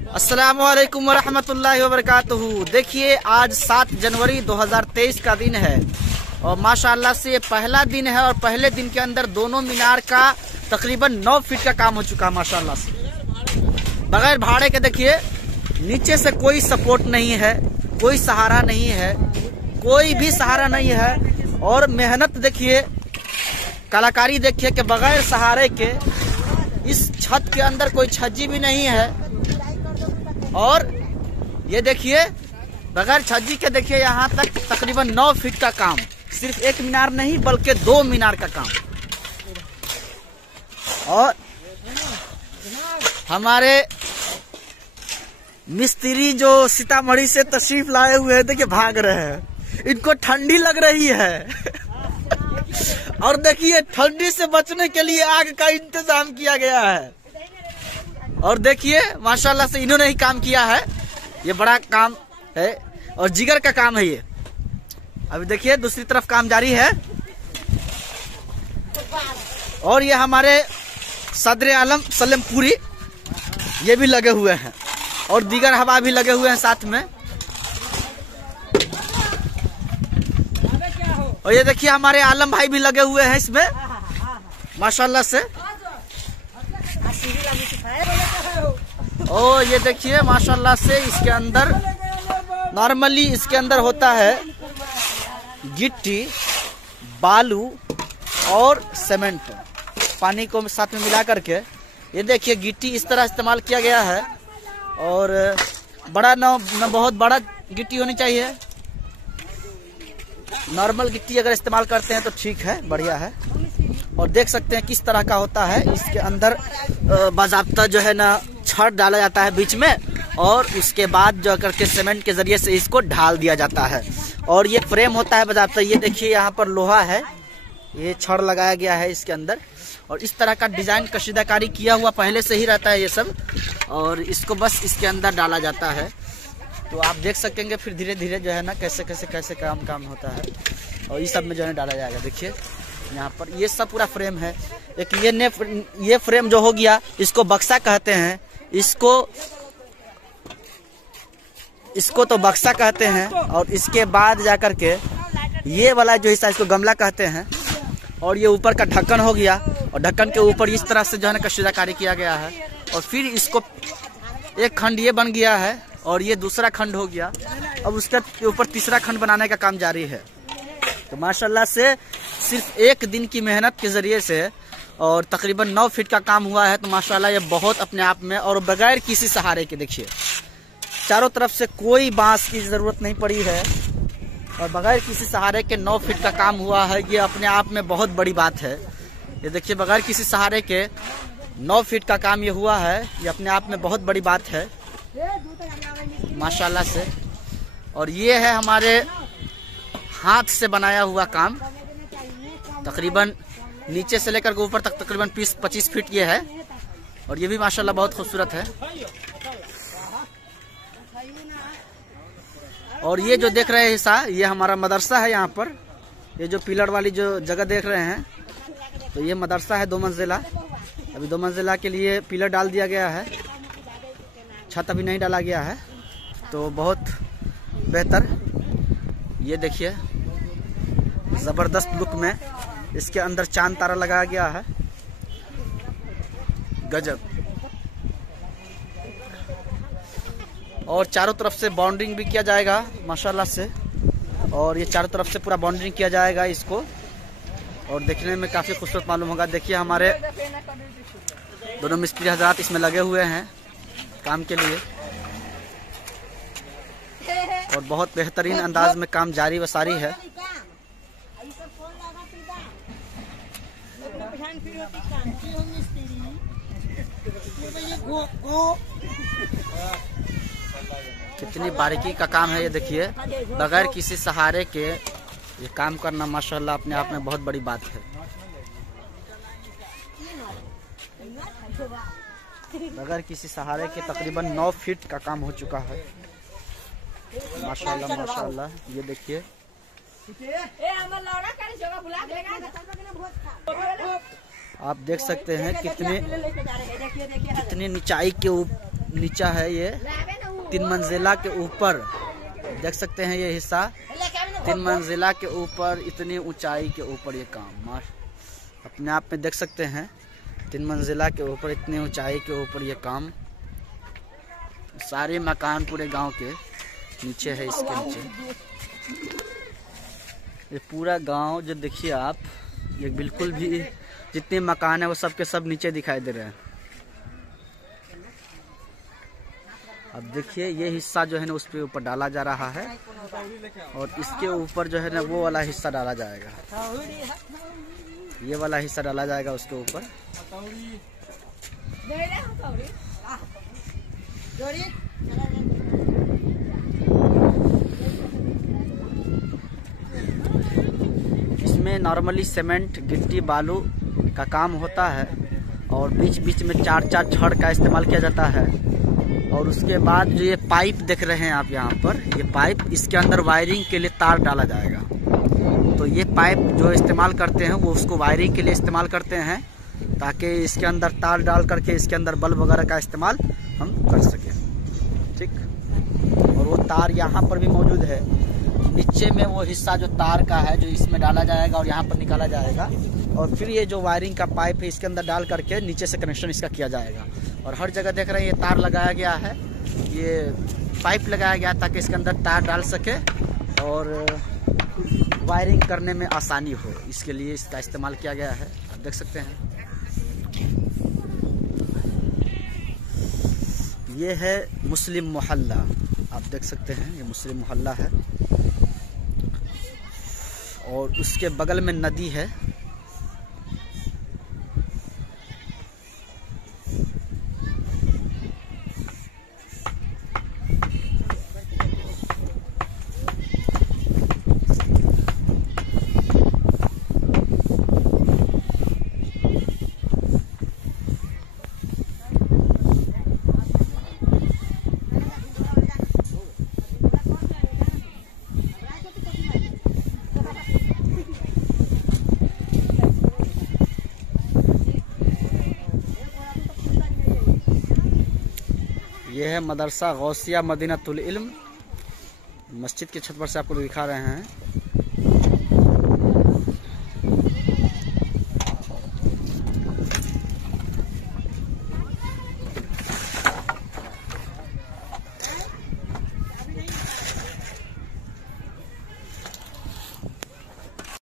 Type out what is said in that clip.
अस्सलामुअलैकुम वरहमतुल्लाहि वबरकातुहू। देखिए आज 7 जनवरी 2023 का दिन है और माशाअल्लाह से ये पहला दिन है और पहले दिन के अंदर दोनों मीनार का तकरीबन 9 फीट का काम हो चुका है माशाअल्लाह से। बगैर भाड़े के देखिए नीचे से कोई सपोर्ट नहीं है, कोई सहारा नहीं है, कोई भी सहारा नहीं है। और मेहनत देखिए, कलाकारी देखिए कि बगैर सहारे के इस छत के अंदर कोई छज्जी भी नहीं है। और ये देखिए बगैर छज्जी के देखिए यहाँ तक तकरीबन 9 फीट का काम, सिर्फ एक मीनार नहीं बल्कि 2 मीनार का काम। और हमारे मिस्त्री जो सीतामढ़ी से तशरीफ लाए हुए हैं देखिए भाग रहे हैं, इनको ठंडी लग रही है। और देखिए ठंडी से बचने के लिए आग का इंतजाम किया गया है। और देखिए माशाल्लाह से इन्होंने ही काम किया है, ये बड़ा काम है और जिगर का काम है ये। अभी देखिए दूसरी तरफ काम जारी है। और ये हमारे सदर आलम सलेमपुरी ये भी लगे हुए हैं और दीगर हवा भी लगे हुए हैं साथ में। और ये देखिए हमारे आलम भाई भी लगे हुए हैं इसमें माशाल्लाह से। और ये देखिए माशाल्लाह से इसके अंदर नॉर्मली इसके अंदर होता है गिट्टी, बालू और सीमेंट, पानी को साथ में मिला करके। ये देखिए गिट्टी इस तरह इस्तेमाल किया गया है और बड़ा न बहुत बड़ा गिट्टी होनी चाहिए। नॉर्मल गिट्टी अगर इस्तेमाल करते हैं तो ठीक है, बढ़िया है। और देख सकते हैं किस तरह का होता है। इसके अंदर बाज़ाब्ता जो है ना छड़ डाला जाता है बीच में और उसके बाद जो करके सीमेंट के जरिए से इसको ढाल दिया जाता है। और ये फ्रेम होता है बाज़ाब्ता। ये देखिए यहाँ पर लोहा है, ये छड़ लगाया गया है इसके अंदर। और इस तरह का डिजाइन कशीदाकारी किया हुआ पहले से ही रहता है ये सब, और इसको बस इसके अंदर डाला जाता है। तो आप देख सकेंगे फिर धीरे धीरे जो है ना कैसे काम होता है। और इस सब में जो है डाला जाएगा। देखिए यहाँ पर ये सब पूरा फ्रेम है। एक ये फ्रेम जो हो गया इसको बक्सा कहते हैं, इसको तो बक्सा कहते हैं। और इसके बाद जाकर के ये वाला जो हिस्सा इसको गमला कहते हैं। और ये ऊपर का ढक्कन हो गया और ढक्कन के ऊपर इस तरह से जो है ना कशीदाकारी किया गया है। और फिर इसको एक खंड ये बन गया है और ये दूसरा खंड हो गया। अब उसके ऊपर तीसरा खंड बनाने का काम जारी है। तो माशाल्लाह से सिर्फ एक दिन की मेहनत के जरिए से और तकरीबन 9 फीट का काम हुआ है। तो माशाल्लाह ये बहुत अपने आप में, और बगैर किसी सहारे के देखिए चारों तरफ से कोई बांस की जरूरत नहीं पड़ी है और बगैर किसी सहारे के 9 फीट का काम हुआ है। ये अपने आप में बहुत बड़ी बात है। ये देखिए बगैर किसी सहारे के 9 फीट का काम ये हुआ है, ये अपने आप में बहुत बड़ी बात है माशाल्लाह से। और ये है हमारे हाथ से बनाया हुआ काम, तकरीबन नीचे से लेकर के ऊपर तक तकरीबन 20-25 फीट ये है। और ये भी माशाल्लाह बहुत खूबसूरत है। और ये जो देख रहे हैं हिस्सा ये हमारा मदरसा है। यहाँ पर ये जो पिलर वाली जो जगह देख रहे हैं तो ये मदरसा है 2 मंजिला। अभी 2 मंजिला के लिए पिलर डाल दिया गया है, छत अभी नहीं डाला गया है। तो बहुत बेहतर, ये देखिए जबरदस्त लुक में इसके अंदर चांद तारा लगाया गया है, गजब। और चारों तरफ से बाउंड्रिंग भी किया जाएगा माशाल्लाह से। और ये चारों तरफ से पूरा बाउंड्रिंग किया जाएगा इसको, और देखने में काफ़ी खूबसूरत मालूम होगा। देखिए हमारे दोनों मिस्त्री हजरात इसमें लगे हुए हैं काम के लिए और बहुत बेहतरीन अंदाज में काम जारी व सारी है। कितनी बारीकी का काम है ये देखिए, बगैर किसी सहारे के ये काम करना माशाल्लाह अपने आप में बहुत बड़ी बात है। बगैर किसी सहारे के तकरीबन 9 फीट का काम हो चुका है माशाल्लाह माशाल्लाह। ये देखिए आप देख सकते हैं कितनी निचाई के नीचा है, ये 3 मंजिला के ऊपर देख सकते हैं ये हिस्सा। 3 मंजिला के ऊपर, इतनी ऊंचाई के ऊपर ये काम अपने आप में देख सकते हैं। 3 मंजिला के ऊपर, इतनी ऊंचाई के ऊपर ये काम। सारे मकान पूरे गांव के नीचे है, इसके नीचे ये पूरा गांव जो देखिए आप, ये बिल्कुल भी जितने मकान है वो सब के सब नीचे दिखाई दे रहे हैं। अब देखिए ये हिस्सा जो है ना उस पे ऊपर डाला जा रहा है और इसके ऊपर जो है ना वो वाला हिस्सा डाला जाएगा, ये वाला हिस्सा डाला जाएगा उसके ऊपर। इसमें नॉर्मली सीमेंट, गिट्टी, बालू का काम होता है और बीच बीच में 4-4 छड़ का इस्तेमाल किया जाता है। और उसके बाद जो ये पाइप देख रहे हैं आप यहाँ पर, ये पाइप, इसके अंदर वायरिंग के लिए तार डाला जाएगा। तो ये पाइप जो इस्तेमाल करते हैं वो उसको वायरिंग के लिए इस्तेमाल करते हैं, ताकि इसके अंदर तार डाल करके इसके अंदर बल्ब वगैरह का इस्तेमाल हम कर सकें। ठीक, और वो तार यहाँ पर भी मौजूद है। नीचे में वो हिस्सा जो तार का है जो इसमें डाला जाएगा और यहाँ पर निकाला जाएगा, और फिर ये जो वायरिंग का पाइप है इसके अंदर डाल करके नीचे से कनेक्शन इसका किया जाएगा। और हर जगह देख रहे हैं ये तार लगाया गया है, ये पाइप लगाया गया ताकि इसके अंदर तार डाल सके और वायरिंग करने में आसानी हो, इसके लिए इसका इस्तेमाल किया गया है। आप देख सकते हैं ये है मुस्लिम मोहल्ला, आप देख सकते हैं ये मुस्लिम मोहल्ला है और उसके बगल में नदी है। ये है मदरसा गौसिया मदीनतुल इल्म, मस्जिद की छत पर से आपको दिखा रहे हैं।